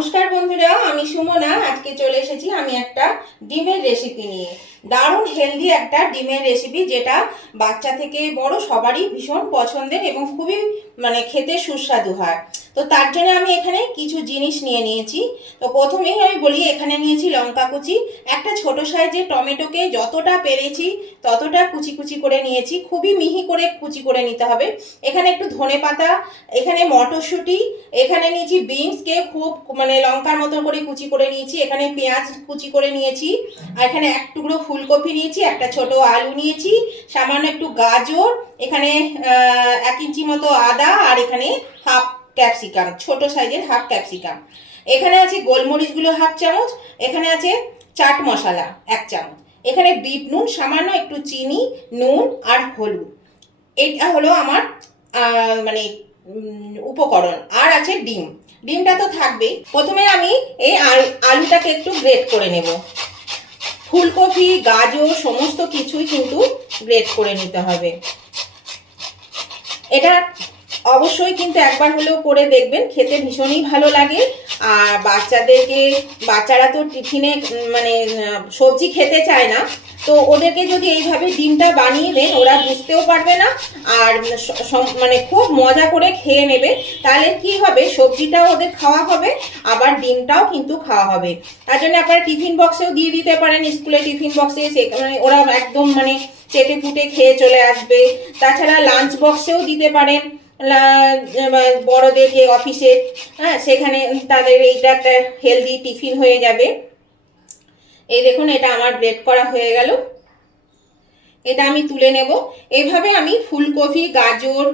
নমস্কার বন্ধুরা, আমি সুমনা। আজকে চলে এসেছি আমি একটা ডিমের রেসিপি নিয়ে। দারুণ হেলদি একটা ডিমের রেসিপি, যেটা বাচ্চা থেকে বড় সবারই ভীষণ পছন্দের এবং খুবই খেতে সুস্বাদু হয়। তো তার জন্য আমি এখানে কিছু জিনিস নিয়ে নিয়েছি। তো প্রথমেই আমি বলি, এখানে নিয়েছি লঙ্কা কুচি, একটা ছোট সাইজের টমেটোকে যতটা পেরেছি ততটা কুচি কুচি করে নিয়েছি, খুবই মিহি করে কুচি করে নিতে হবে। এখানে একটু ধনেপাতা, এখানে মটরশুঁটি, এখানে নিয়েছি বিনসকে খুব লঙ্কার মতো করে কুচি করে নিয়েছি, এখানে পেঁয়াজ কুচি করে নিয়েছি, আর এখানে এক টুকরো ফুলকপি নিয়েছি, একটা ছোট আলু নিয়েছি, সামান্য একটু গাজর, এখানে 1 ইঞ্চি মতো আদা, আর এখানে হাফ ক্যাপসিকাম, ছোট সাইজের হাফ ক্যাপসিকাম। এখানে আছে গোলমরিচগুলো হাফ চামচ, এখানে আছে চাট মশলা 1 চামচ, এখানে বিট নুন সামান্য, একটু চিনি, নুন আর হলুদ। এটা হলো আমার উপকরণ। আর আছে ডিম, ডিমটা তো থাকবেই। প্রথমে আমি এই আলুটাকে একটু গ্রেট করে নেব। ফুলকপি, গাজর সমস্ত কিছুই কিন্তু গ্রেট করে নিতে হবে। এটা অবশ্যই কিন্তু একবার হলেও করে দেখবেন, খেতে ভীষণই ভালো লাগে। আর বাচ্চারা তো টিফিনে সবজি খেতে চায় না, তো ওদেরকে যদি এইভাবে ডিমটা বানিয়ে দেন, ওরা বুঝতেও পারবে না, আর খুব মজা করে খেয়ে নেবে। তাহলে কি হবে, সবজিটাও ওদের খাওয়া হবে, আবার ডিমটাও কিন্তু খাওয়া হবে। তার জন্য আপনারা টিফিন বক্সেও দিয়ে দিতে পারেন, স্কুলে টিফিন বক্সে ওরা একদম চেটে পুটে খেয়ে চলে আসবে। তাছাড়া লাঞ্চ বক্সেও দিতে পারেন, বড়দেরকে অফিসে, হ্যাঁ, সেখানে তাদের এইটা একটা হেলদি টিফিন হয়ে যাবে। এই দেখুন, এটা আমার গ্রেট করা হয়ে গেল, এটা আমি তুলে নেব। এইভাবে আমি ফুলকপি, গাজর,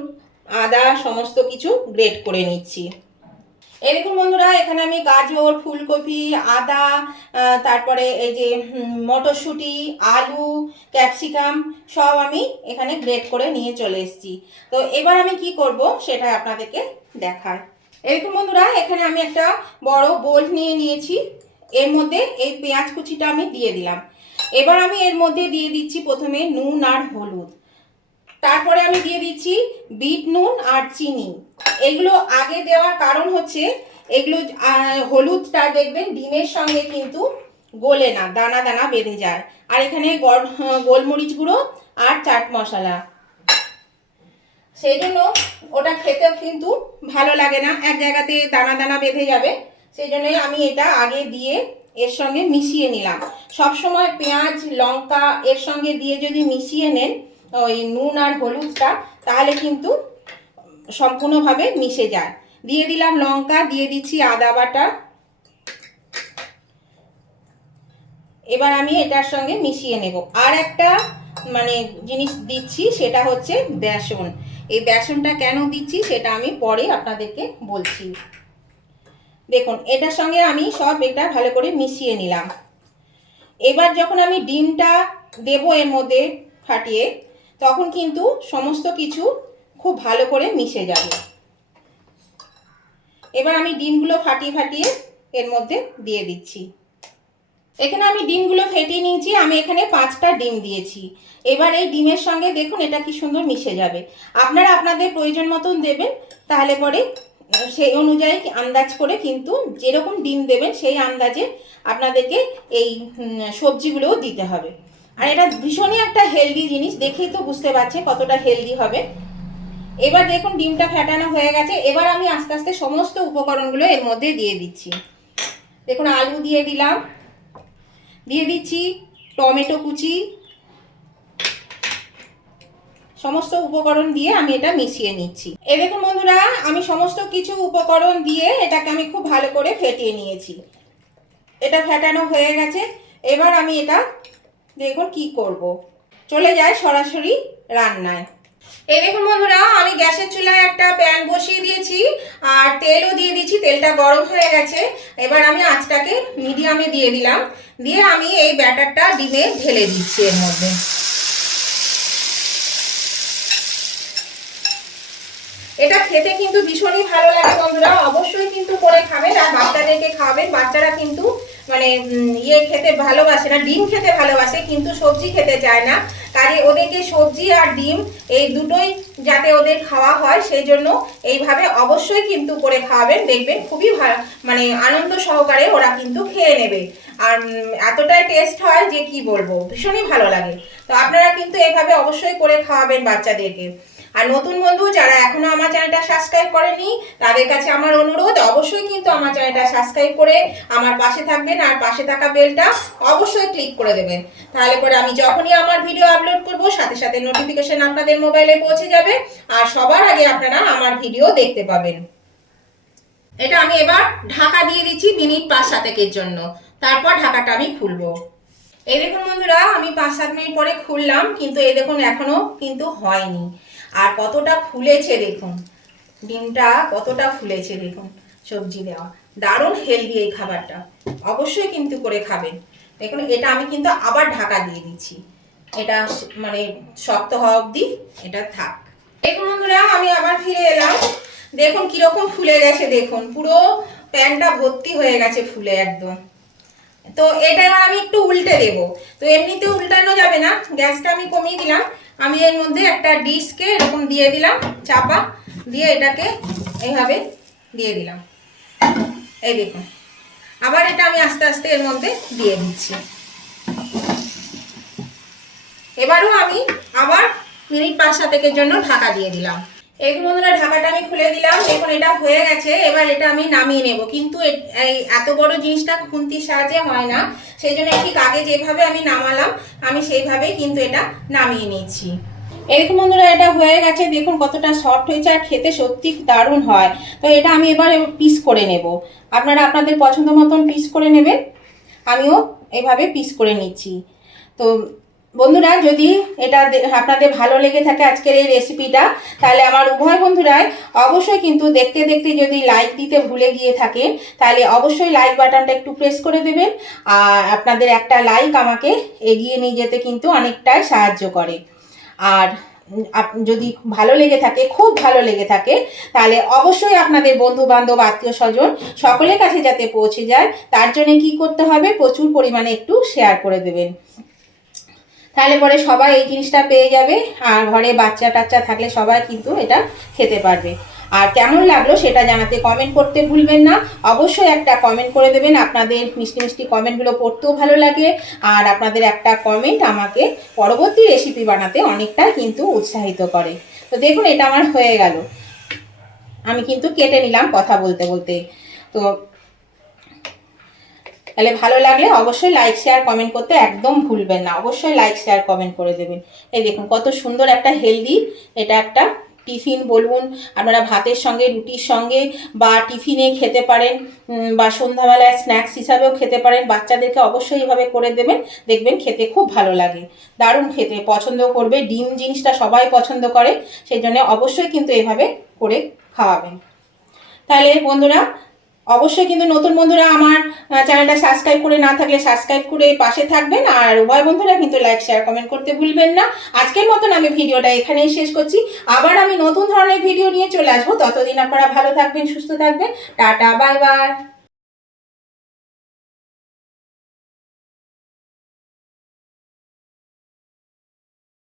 আদা সমস্ত কিছু গ্রেট করে নিচ্ছি। এই দেখুন বন্ধুরা, এখানে আমি গাজর, ফুলকপি, আদা, তারপরে এই যে মটরশুঁটি, আলু, ক্যাপসিকাম সব আমি এখানে গ্রেট করে নিয়ে চলে এসেছি। তো এবার আমি কি করব সেটা আপনাদেরকে দেখাই। এই দেখুন বন্ধুরা, এখানে আমি একটা বড় বোল নিয়ে নিয়েছি, এর মধ্যে এই পেঁয়াজ কুচিটা আমি দিয়ে দিলাম। এবার আমি এর মধ্যে দিয়ে দিচ্ছি প্রথমে নুন আর হলুদ, তারপরে আমি দিয়ে দিচ্ছি বিট নুন আর চিনি। এগুলো আগে দেওয়ার কারণ হচ্ছে, এগুলো হলুদটা দেখবেন ডিমের সঙ্গে কিন্তু গলে না, দানা দানা বেঁধে যায়। আর এখানে গোলমরিচ গুঁড়ো আর চাট মশলা, সেই জন্য ওটা খেতেও কিন্তু ভালো লাগে না, এক জায়গাতে দানা দানা বেঁধে যাবে। সেই জন্যই আমি এটা আগে দিয়ে এর সঙ্গে মিশিয়ে নিলাম। সব সময় পেঁয়াজ, লঙ্কা এর সঙ্গে দিয়ে যদি মিশিয়ে নেন ওই নুন আর হলুদটা, তাহলে কিন্তু সম্পূর্ণভাবে মিশে যায়। দিয়ে দিলাম লঙ্কা, দিয়ে দিচ্ছি আদা বাটা। এবার আমি এটার সঙ্গে মিশিয়ে নেব। আর একটা জিনিস দিচ্ছি, সেটা হচ্ছে বেসন। এই বেসনটা কেন দিচ্ছি সেটা আমি পরে আপনাদেরকে বলছি। দেখুন, এটার সঙ্গে আমি সব এটা ভালো করে মিশিয়ে নিলাম। এবার যখন আমি ডিমটা দেব এর মধ্যে ফাটিয়ে, তখন কিন্তু সমস্ত কিছু খুব ভালো করে মিশে যাবে। এবার আমি ডিমগুলো ফাটিয়ে ফাটিয়ে এর মধ্যে দিয়ে দিচ্ছি। এখানে আমি ডিমগুলো ফেটিয়ে নিয়েছি, আমি এখানে 5টা ডিম দিয়েছি। এবার এই ডিমের সঙ্গে দেখুন এটা কি সুন্দর মিশে যাবে। আপনারা আপনাদের প্রয়োজন মতন দেবেন, তাহলে পরে সেই অনুযায়ী আন্দাজ করে কিন্তু যেরকম ডিম দেবেন সেই আন্দাজে আপনাদেরকে এই সবজিগুলোও দিতে হবে। আর এটা ভীষণই একটা হেলদি জিনিস, দেখেই তো বুঝতে পারছেন কতটা হেলদি হবে। এবার দেখুন ডিমটা ফেটানো হয়ে গেছে। এবার আমি আস্তে আস্তে সমস্ত উপকরণগুলো এর মধ্যে দিয়ে দিচ্ছি। দেখুন, আলু দিয়ে দিলাম, দিয়ে দিচ্ছি টমেটো কুচি, সমস্ত উপকরণ দিয়ে আমি এটা মিশিয়ে নিচ্ছি। এই দেখুন বন্ধুরা, আমি সমস্ত কিছু উপকরণ দিয়ে এটাকে আমি খুব ভালো করে ফেটিয়ে নিয়েছি। এটা ফেটানো হয়ে গেছে। এবার আমি এটা দেখুন কি করব, চলে যায় সরাসরি রান্নায়। এই দেখুন বন্ধুরা, আমি গ্যাসের চুলায় একটা প্যান বসিয়ে দিয়েছি আর তেলও দিয়ে দিচ্ছি। তেলটা গরম হয়ে গেছে। এবার আমি আঁচটাকে মিডিয়ামে দিয়ে দিলাম, দিয়ে আমি এই ব্যাটারটা ডিমে ঢেলে দিচ্ছি এর মধ্যে। এটা খেতে কিন্তু ভীষণই ভালো লাগে বন্ধুরা, অবশ্যই কিন্তু করে খাবেন আর বাচ্চাদেরকে খাবেন। বাচ্চারা কিন্তু মানে ইয়ে খেতে ভালোবাসে না, ডিম খেতে ভালোবাসে কিন্তু সবজি খেতে চায় না। কাজে ওদেরকে সবজি আর ডিম এই দুটোই যাতে ওদের খাওয়া হয় সেই জন্য এইভাবে অবশ্যই কিন্তু করে খাওয়াবেন, দেখবেন খুবই ভালো, মানে আনন্দ সহকারে ওরা কিন্তু খেয়ে নেবে। আর এতটাই টেস্ট হয় যে কি বলবো, ভীষণই ভালো লাগে। তো আপনারা কিন্তু এইভাবে অবশ্যই করে খাওয়াবেন বাচ্চাদেরকে। আর নতুন বন্ধু যারা এখনো আমার চ্যানেলটা সাবস্ক্রাইব করেনি তাদের কাছে আমার অনুরোধ, অবশ্যই কিন্তু আমার চ্যানেলটা সাবস্ক্রাইব করে আমার পাশে থাকবেন আর পাশে থাকা বেলটা অবশ্যই ক্লিক করে দেবেন। তাহলে করে আমি যখনই আমার ভিডিও আপলোড করব সাথে সাথে নোটিফিকেশন আপনাদের মোবাইলে পৌঁছে যাবে আর সবার আগে আপনারা আমার ভিডিও দেখতে পাবেন। এটা আমি এবার ঢাকা দিয়ে দিচ্ছি মিনিট 5-7 জন্য, তারপর ঢাকাটা আমি খুলবো। এই দেখুন বন্ধুরা, আমি 5-7 মিনিট পরে খুললাম, কিন্তু এই দেখুন এখনো কিন্তু হয়নি। আর কতটা ফুলেছে দেখুন, ডিমটা কতটা ফুলেছে দেখুন, সবজি দেওয়া, দারুণ হেলদি এই খাবারটা, অবশ্যই কিন্তু করে খাবেন। দেখুন এটা আমি কিন্তু আবার ঢাকা দিয়ে দিচ্ছি, এটা মানে শক্ত হওয়া অবধি এটা থাক। দেখুন বন্ধুরা, আমি আবার ফিরে এলাম, দেখুন কিরকম ফুলে গেছে, দেখুন পুরো প্যানটা ভর্তি হয়ে গেছে ফুলে একদম। তো এটা আমি একটু উল্টে দেবো, তো এমনিতে উল্টানো যাবে না, গ্যাসটা আমি কমিয়ে দিলাম। আমি এর মধ্যে একটা ডিশকে এরকম দিয়ে দিলাম, চাপা দিয়ে এটাকে এইভাবে দিয়ে দিলাম। এই দেখুন, আবার এটা আমি আস্তে আস্তে এর মধ্যে দিয়ে দিচ্ছি। এবারও আমি আবার মিনিট 5-7 জন্য ঢাকা দিয়ে দিলাম। এই বন্ধুরা, ঢাকাটা আমি খুলে দিলাম, দেখুন এটা হয়ে গেছে। এবার এটা আমি নামিয়ে নেব, কিন্তু এই এত বড় জিনিসটা খুন্তির সাহায্যে হয় না, সেই জন্য ঠিক আগে যেভাবে আমি নামালাম আমি সেইভাবেই কিন্তু এটা নামিয়ে নিয়েছি। এরকম বন্ধুরা এটা হয়ে গেছে, দেখুন কতটা সফট হয়েছে আর খেতে সত্যি দারুণ হয়। তো এটা আমি এবার পিস করে নেব, আপনারা আপনাদের পছন্দ মতন পিস করে নেবেন, আমিও এভাবে পিস করে নিচ্ছি। তো বন্ধুরা, যদি এটা আপনাদের ভালো লেগে থাকে আজকের এই রেসিপিটা, তাহলে আমার উভয় বন্ধুরাই অবশ্যই কিন্তু দেখতে দেখতে যদি লাইক দিতে ভুলে গিয়ে থাকেন তাহলে অবশ্যই লাইক বাটনটা একটু প্রেস করে দেবেন। আর আপনাদের একটা লাইক আমাকে এগিয়ে নিয়ে যেতে কিন্তু অনেকটাই সাহায্য করে। আর যদি ভালো লেগে থাকে, খুব ভালো লেগে থাকে, তাহলে অবশ্যই আপনাদের বন্ধু বান্ধব আত্মীয় স্বজন সকলের কাছে যাতে পৌঁছে যায় তার জন্য কি করতে হবে, প্রচুর পরিমাণে একটু শেয়ার করে দেবেন, তাহলে পরে সবাই এই জিনিসটা পেয়ে যাবে। আর ঘরে বাচ্চা টাচ্চা থাকলে সবাই কিন্তু এটা খেতে পারবে। আর কেমন লাগলো সেটা জানাতে কমেন্ট করতে ভুলবেন না, অবশ্যই একটা কমেন্ট করে দেবেন, আপনাদের মিষ্টি মিষ্টি কমেন্টগুলো পড়তেও ভালো লাগে। আর আপনাদের একটা কমেন্ট আমাকে পরবর্তী রেসিপি বানাতে অনেকটা কিন্তু উৎসাহিত করে। তো দেখুন এটা আমার হয়ে গেল, আমি কিন্তু কেটে নিলাম কথা বলতে বলতে। তো তাহলে ভালো লাগলে অবশ্যই লাইক শেয়ার কমেন্ট করতে একদম ভুলবেন না, অবশ্যই লাইক শেয়ার কমেন্ট করে দেবেন। এই দেখুন কত সুন্দর একটা হেলদি, এটা একটা টিফিন বলুন, আপনারা ভাতের সঙ্গে রুটির সঙ্গে বা টিফিনে খেতে পারেন, বা সন্ধ্যাবেলায় স্ন্যাক্স হিসাবেও খেতে পারেন। বাচ্চাদেরকে অবশ্যই এভাবে করে দেবেন, দেখবেন খেতে খুব ভালো লাগে, দারুণ খেতে পছন্দ করবে। ডিম জিনিসটা সবাই পছন্দ করে, সেই জন্য অবশ্যই কিন্তু এভাবে করে খাওয়াবেন। তাহলে বন্ধুরা, অবশ্যই কিন্তু নতুন বন্ধুরা আমার চ্যানেলটা সাবস্ক্রাইব করে না থাকলে সাবস্ক্রাইব করে পাশে থাকবেন। আর উভয় বন্ধুরা কিন্তু লাইক শেয়ার কমেন্ট করতে ভুলবেন না। আজকের মতন আমি ভিডিওটা এখানেই শেষ করছি, আবার আমি নতুন ধরনের ভিডিও নিয়ে চলে আসবো। ততদিন আপনারা ভালো থাকবেন, সুস্থ থাকবেন, টাটা, বাই বাই।